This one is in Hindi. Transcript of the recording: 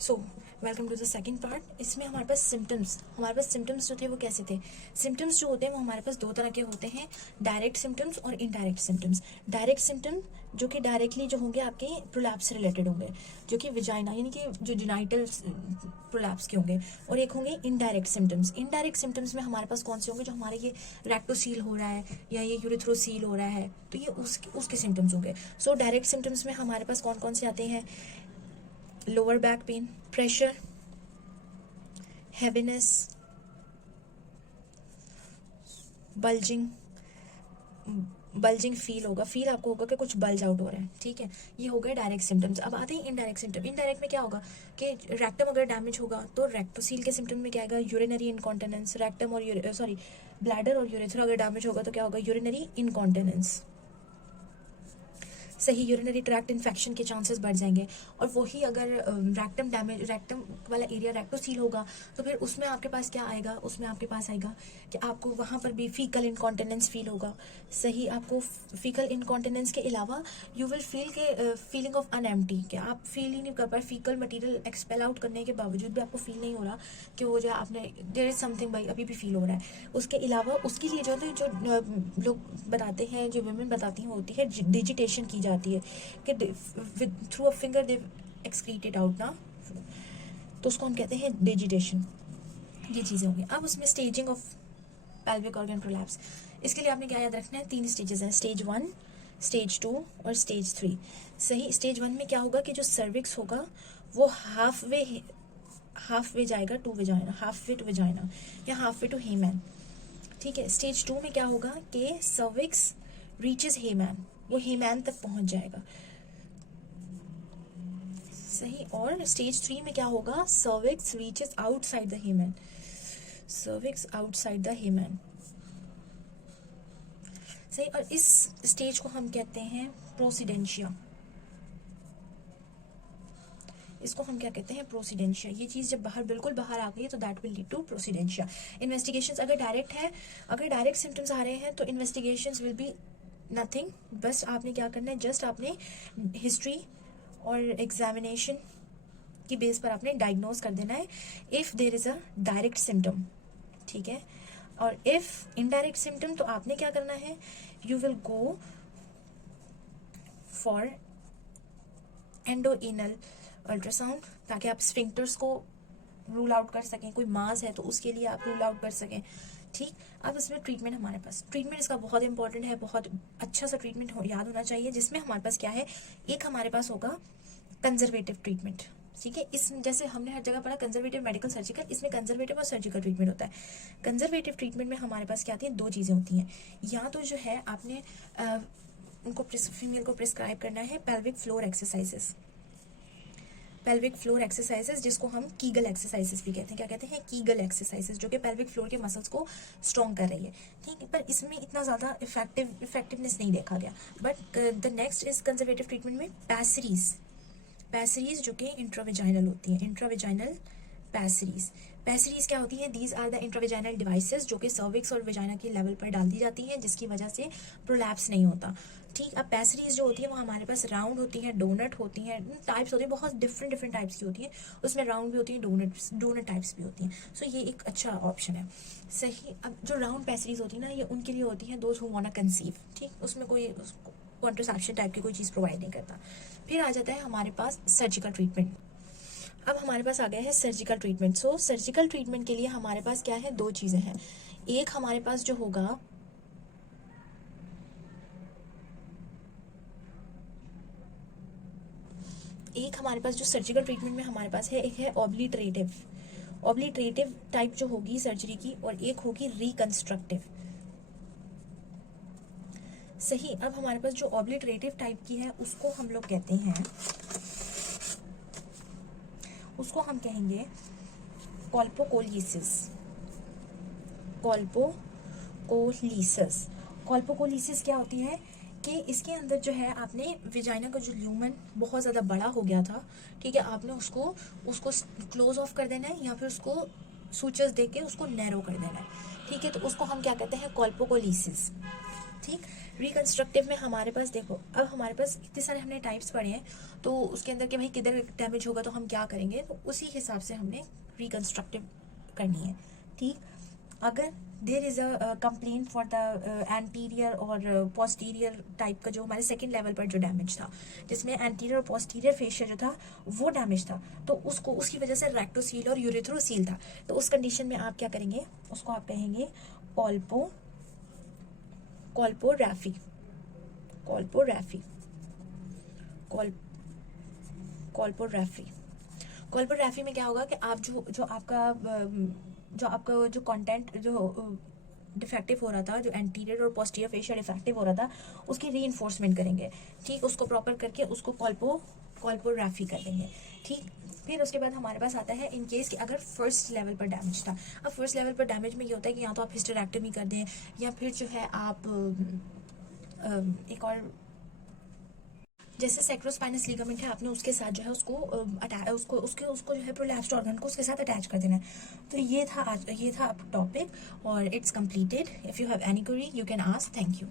So welcome to the second part. इसमें हमारे पास सिम्टम्स जो थे वो कैसे थे। सिम्टम्स जो होते हैं वो हमारे पास दो तरह के होते हैं, डायरेक्ट सिम्टम्स और इनडायरेक्ट सिम्टम्स। डायरेक्ट सिम्टम जो कि डायरेक्टली जो होंगे आपके प्रोलैप्स से रिलेटेड होंगे, जो कि विजाइना यानी कि जो जिनाइटल प्रोलैप्स के होंगे, और एक होंगे इनडायरेक्ट सिम्टम्स। इनडायरेक्ट सिम्टम्स में हमारे पास कौन से होंगे, जो हमारे ये रेक्टोसील हो रहा है या ये यूरिथ्रोसील हो रहा है, तो ये उसके सिम्टम्स होंगे। सो डायरेक्ट सिम्टम्स में हमारे पास कौन कौन से आते हैं, lower back pain, pressure, heaviness, bulging feel आपको होगा कि कुछ बल्ज आउट हो रहा है। ठीक है, ये हो गए डायरेक्ट सिम्टम्स। अब आते हैं इनडायरेक्ट सिम्टम। इनडायरेक्ट में क्या होगा कि रेक्टम अगर डैमेज होगा तो रेक्टोसील के सिम्टम में क्या आएगा, यूरिनरी इनकॉन्टिनेंस। रेक्टम और ब्लैडर और यूरेथ्रा अगर डैमेज होगा तो क्या होगा, यूरिनरी इनकॉन्टिनेंस। सही, यूरिनरी ट्रैक्ट इन्फेक्शन के चांसेस बढ़ जाएंगे। और वही अगर रेक्टम वाला एरिया रेक्टोसील होगा तो फिर उसमें आपके पास क्या आएगा, कि आपको वहाँ पर भी फीकल इनकॉन्टिनेंस फील होगा। सही, आपको फीकल इनकॉन्टिनेंस के अलावा यू विल फील के फीलिंग ऑफ अनएम्प्टी, कि आप फील ही नहीं कर पाए। फीकल मटीरियल एक्सपेल आउट करने के बावजूद भी आपको फील नहीं हो रहा कि वो जो आपने देयर इज समथिंग भाई अभी भी फील हो रहा है। उसके अलावा उसके लिए जो लोग बताते हैं, जो वुमेन बताती हैं, होती है डिजिटेशन की जाती है कि through a finger they excrete it out ना, तो उसको हम कहते हैं डिजिटेशन। ये चीज़ें होंगी। अब उसमें staging of pelvic organ prolapse, इसके लिए आपने क्या याद रखना है, 3 स्टेजेस हैं, स्टेज 1, स्टेज 2 और स्टेज 3। सही, स्टेज 1 में क्या होगा कि जो सर्विक्स होगा वो हाफ वे जाएगा to vagina, half way to vagina या हाफ वे टू हेमैन। ठीक है, स्टेज 2 में क्या होगा कि सर्विक्स रीचेस हेमैन, वो हेमैन तक पहुंच जाएगा। सही, और स्टेज 3 में क्या होगा, सर्विक्स रीचेस आउटसाइड द हेमैन, सही। और इस स्टेज को हम कहते हैं प्रोसिडेंशिया। ये चीज़ जब बिल्कुल बाहर आ गई है तो that will lead to procidentia. Investigations अगर डायरेक्ट सिम्टम्स आ रहे हैं तो इन्वेस्टिगेशंस विल बी नथिंग। बस आपने क्या करना है, जस्ट आपने हिस्ट्री और एग्जामिनेशन की बेस पर आपने डायग्नोज कर देना है if there is a direct symptom. ठीक है, और इफ इनडायरेक्ट सिम्टम तो आपने क्या करना है, you will go for endoanal ultrasound, ताकि आप स्फिंक्टर्स को रूल आउट कर सकें। कोई मास है तो उसके लिए आप रूल आउट कर सकें। ठीक, अब इसमें ट्रीटमेंट हमारे पास, ट्रीटमेंट इसका बहुत इंपॉर्टेंट है, बहुत अच्छा सा ट्रीटमेंट याद होना चाहिए, जिसमें हमारे पास क्या है, एक हमारे पास होगा कंजर्वेटिव ट्रीटमेंट। ठीक है, इस जैसे हमने हर जगह पढ़ा कंजर्वेटिव मेडिकल सर्जिकल, इसमें कंजर्वेटिव और सर्जिकल ट्रीटमेंट होता है। कंजर्वेटिव ट्रीटमेंट में हमारे पास क्या आती है, 2 चीज़ें होती हैं। या तो जो है आपने उनको फीमेल को प्रिस्क्राइब करना है पेल्विक फ्लोर एक्सरसाइजेस, जिसको हम कीगल एक्सरसाइजेस भी कहते हैं। क्या कहते हैं, कीगल एक्सरसाइजेस, जो कि पेल्विक फ्लोर के मसल्स को स्ट्रॉन्ग कर रही है। ठीक है, पर इसमें इतना ज़्यादा इफेक्टिवनेस नहीं देखा गया। But the next is conservative treatment में पैसरीज जो कि इंट्रावेजाइनल होती हैं, इंट्रावेजाइनल पैसरीज क्या होती हैं, दीज आर द इंट्रावेजाइनल डिवाइसेस जो कि सर्विक्स और वेजाइना के लेवल पर डाल दी जाती हैं, जिसकी वजह से प्रोलैप्स नहीं होता। ठीक, अब पैसरीज जो होती है वो हमारे पास राउंड होती हैं, डोनट होती हैं, टाइप्स होती है, बहुत डिफरेंट टाइप्स की होती हैं। उसमें राउंड भी होती है, डोनट टाइप्स भी होती हैं। सो ये एक अच्छा ऑप्शन है। सही, अब जो राउंड पैसरीज होती है ना, ये उनके लिए होती हैं those who want to conceive. ठीक, उसमें कोई कॉन्ट्रासेप्शन टाइप की कोई चीज़ प्रोवाइड नहीं करता। फिर आ जाता है हमारे पास सर्जिकल ट्रीटमेंट। अब हमारे पास आ गया है सर्जिकल ट्रीटमेंट। सो सर्जिकल ट्रीटमेंट के लिए हमारे पास क्या है, 2 चीज़ें हैं। एक हमारे पास जो होगा जो सर्जिकल ट्रीटमेंट में हमारे पास है, एक है ऑब्लिटरेटिव टाइप जो होगी सर्जरी की, और एक होगी रिकंस्ट्रक्टिव। सही, अब हमारे पास जो ऑब्लिटरेटिव टाइप की है उसको हम लोग कहते हैं, उसको हम कहेंगे कॉल्पोकोलिसिस। कॉल्पोकोलिसिस क्या होती है कि इसके अंदर जो है आपने विजाइना का जो ल्यूमन बहुत ज़्यादा बड़ा हो गया था, ठीक है, आपने उसको क्लोज ऑफ कर देना है या फिर उसको सूचर्स दे के उसको नैरो कर देना है। ठीक है, तो उसको हम क्या कहते हैं, कॉल्पोकोलिसिस। ठीक। रिकंस्ट्रक्टिव में हमारे पास देखो, अब हमारे पास इतने सारे हमने टाइप्स पढ़े हैं, तो उसके अंदर कि भाई किधर डैमेज होगा तो हम क्या करेंगे, तो उसी हिसाब से हमने रिकंस्ट्रक्टिव करनी है। ठीक। अगर there is a complain for the anterior और पोस्टीरियर टाइप का, जो हमारे सेकंड लेवल पर जो डैमेज था, जिसमें एंटीरियर और पोस्टीरियर फेशिया जो था वो डैमेज था, तो उसको उसकी वजह से रेक्टोसील और यूरेथ्रोसील था, तो उस कंडीशन में आप क्या करेंगे, उसको आप कहेंगे कॉल्पोरैफी कॉल्पोरैफी कॉल्पोरैफी कॉल्पोरैफी में क्या होगा कि आप जो आपका जो कंटेंट जो डिफेक्टिव हो रहा था, जो एंटीरियर और पोस्टीरियर फेशिया डिफेक्टिव हो रहा था, उसकी रीइंफोर्समेंट करेंगे। ठीक। उसको प्रॉपर करके उसको कॉल्पोरैफी कर देंगे। ठीक। फिर उसके बाद हमारे पास आता है इन केस कि अगर फर्स्ट लेवल पर डैमेज था। अब फर्स्ट लेवल पर डैमेज में ये होता है कि या तो आप हिस्टेरेक्टमी कर दें, या फिर जो है आप एक और जैसे सैक्रोस्पाइनस लिगामेंट है, आपने उसके साथ जो है उसको उसको जो है प्रोलैप्स्ड ऑर्गन को उसके साथ अटैच कर देना है। तो ये था टॉपिक और it's completed. If you have any query you can ask. Thank you.